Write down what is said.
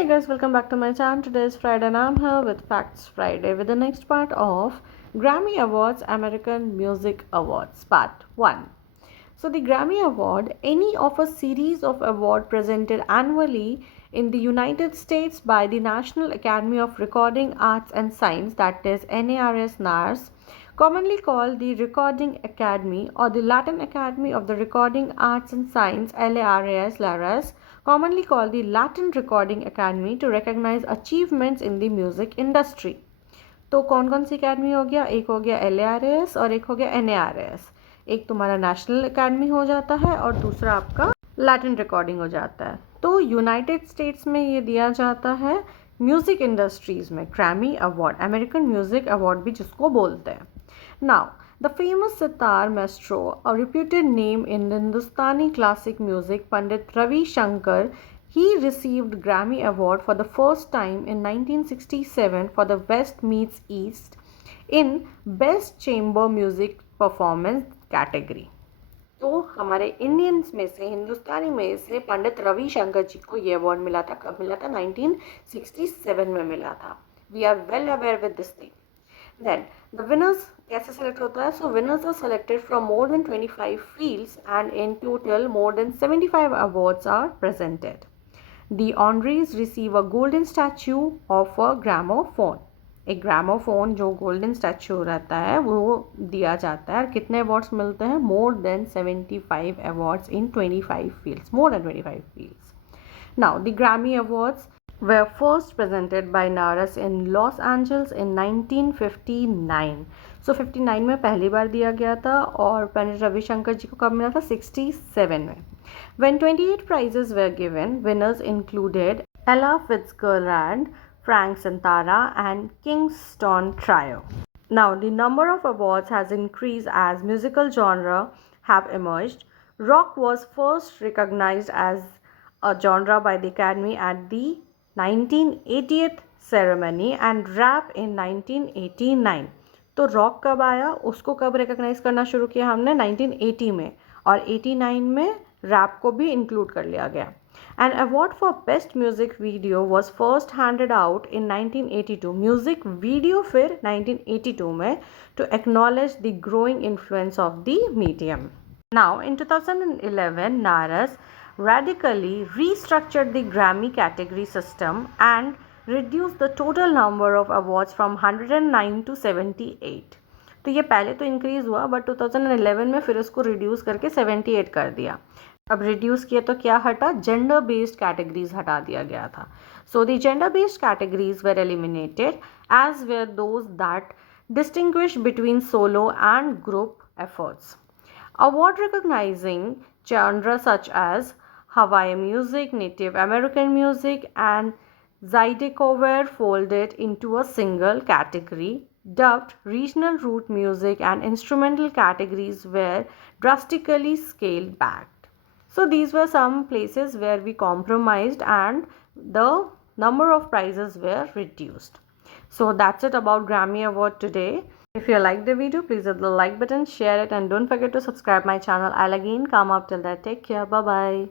Hey guys, welcome back to my channel. Today is Friday and I'm here with Facts Friday with the next part of Grammy Awards American Music Awards Part 1. So the Grammy Award, any of a series of awards presented annually in the United States by the National Academy of Recording Arts and Science, that is NARS, commonly called the Recording Academy, or the Latin Academy of the Recording Arts and Science, LARAS, commonly called the Latin Recording Academy, to recognize achievements in the music industry. तो कौन कौन सी academy हो गया? एक हो गया LARAS और एक हो गया NARAS. एक तुम्हारा नेशनल अकेडमी हो जाता है और दूसरा आपका लैटिन रिकॉर्डिंग हो जाता है. तो यूनाइटेड स्टेट्स में ये दिया जाता है म्यूज़िक इंडस्ट्रीज़ में Grammy award, American music award भी जिसको बोलते हैं. Now, the famous sitar maestro, a reputed name in Hindustani classic music, Pandit Ravi Shankar, he received Grammy Award for the first time in 1967 for the West Meets East in Best Chamber Music Performance category. तो हमारे Indians में से, हिंदुस्तानी में से पंडित रवि शंकर जी को ये award मिला था. कब मिला था? 1967 में मिला था. We are well aware with this thing. Then the winners कैसे select होता है? So winners are selected from more than 25 fields and in total more than 75 awards are presented. The honorees receive a golden statue of a gramophone. एक gramophone जो golden statue रहता है वो दिया जाता है. और कितने अवार्ड्स मिलते हैं? More than 75 awards in 25 fields, more than 25 fields. Now the Grammy Awards were first presented by NARAS in Los Angeles in 1959. So 59 में पहली बार दिया गया था और पंडित रविशंकर जी को कब मिला था? 67 में. When 28 prizes were given, winners included Ella Fitzgerald, Frank Sinatra and Kingston Trio. Now the number of awards has increased as musical genre have emerged. Rock was first recognized as a genre by the Academy at the 1980th ceremony and rap in 1989. तो rock कब आया? उसको कब recognise करना शुरू किया हमने? 1980 में. और 89 में रैप को भी इंक्लूड कर लिया गया. An award for best music video was first handed out in 1982. Music video फिर 1982 में, to acknowledge the growing influence of the medium. Now in 2011, NARAS radically restructured the Grammy category system and reduced the total number of awards from 109 to 78. तो ये पहले तो increase हुआ but 2011 में फिर उसको रिड्यूस करके 78 कर दिया. अब रिड्यूस किया तो क्या हटा? जेंडर बेस्ड कैटेगरीज हटा दिया गया था. So the gender based categories were eliminated as were those that distinguish between solo and group efforts. Award recognizing genres such as Hawaiian music, Native American music, and Zydeco were folded into a single category, dubbed regional root music, and instrumental categories were drastically scaled back. So these were some places where we compromised and the number of prizes were reduced. So that's it about Grammy Award today. If you liked the video, please hit the like button, share it, and don't forget to subscribe my channel. I'll again come up till that. Take care. Bye bye.